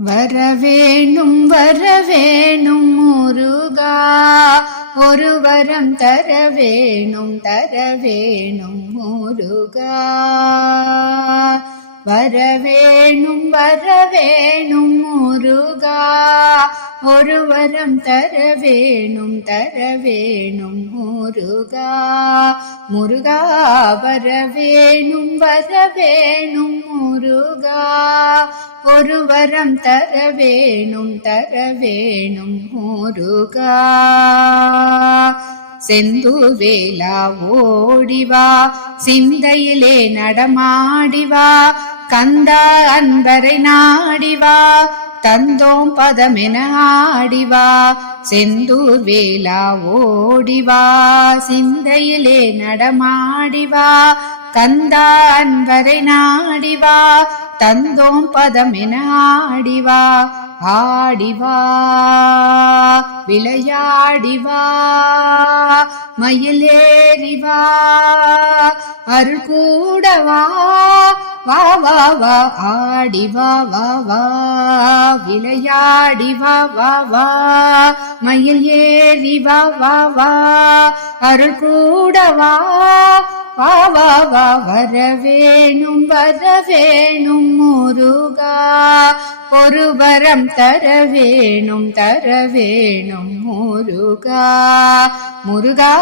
வரவேணும் வரவேணும் முருகா, ஒரு வரம் தரவேணும் தரவேணும் முருகா. வரவேணும் வரவேணும் முருகா, ஒரு வரம் தரவேணும் தரவேணும் முருகா. முருகா வரவேணும் வரவேணும் முருகா, ஒரு வரம் தரவேணும் தரவேணும் முருகா. செந்தூர் வேலா ஓடிவா, சிந்தையிலே நடமாடிவா, கந்தா அன்பரை நாடிவா, தந்தோம் பதமென ஆடிவா. செந்தூர் வேலா ஓடிவா, சிந்தையிலே நடமாடிவா, கந்தா அன்பரை நாடிவா, தந்தோம் பதமென ஆடிவா. ஆடிவா விளையாடிவா, மயிலேறிவா, அருள் கூடவா, வா வா வா. ஆடிவா வா வா, விளையாடிவா வா வா, மயில் ஏறிவா வா வா, அருள் கூடவா, வா வா வா. வரவேணும் வரவேணும் முருகா, ஒரு வரம் தரவேணும் தரவேணும் முருகா. முருகா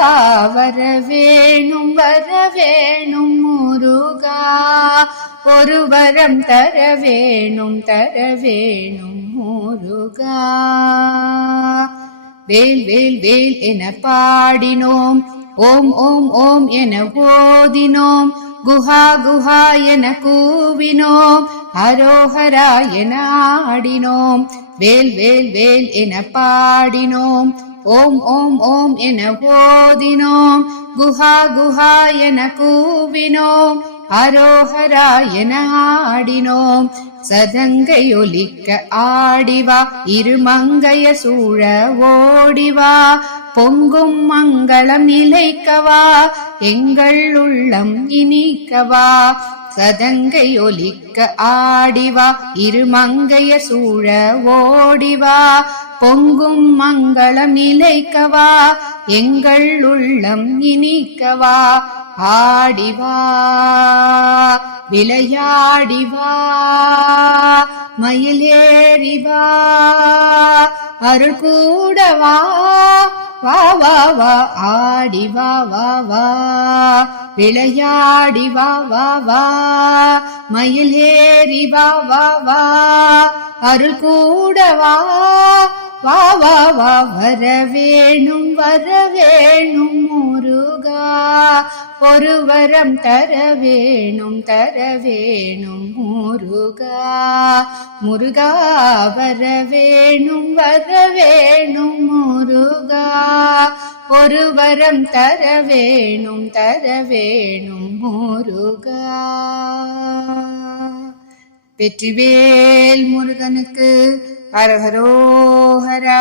வரவேணும் வரவேணும் முருகா, ஒரு வரம் தரவேணும் தரவேணும் முருகா. வேல் வேல் வேல் என பாடினோம், ஓம் ஓம் ஓம் என ஓதினோம், குஹா குஹா என கூவினோம், அரோஹரா என ஆடினோம். வேல் வேல் வேல் என பாடினோம், ஓம் ஓம் ஓம் என ஓதினோம், குஹா குஹா என கூவினோம், அரோஹரா என ஆடினோம். சதங்கையொலிக்க ஆடிவா, இருமங்கைய சூழ ஓடிவா, பொங்கும் மங்களம் நிலைக்கவா, எங்கள் உள்ளம் இனிக்கவா. சதங்கையொலிக்க ஆடிவா, இருமங்கைய சூழ ஓடிவா, பொங்கும் மங்களம் நிலைக்கவா, எங்கள் உள்ளம் இனிக்கவா. ஆடிவா விளையாடிவா, மயிலேறிவா, அருள் கூடவா, வா வா வா. ஆடிவா வா வா, விளையாடிவா வா வா, மயிலேறிவா வா வா, அருள் கூடவா, வா வா வா. வரவேணும் வரவேணும் முருகா, ஒரு வரம் தரவேணும் தரவேணும் முருகா. முருகா வரவேணும் வரவேணும் முருகா, ஒரு வரம் தரவேணும் தரவேணும் முருகா. வெற்றிவேல் முருகனுக்கு அரஹரோஹரா.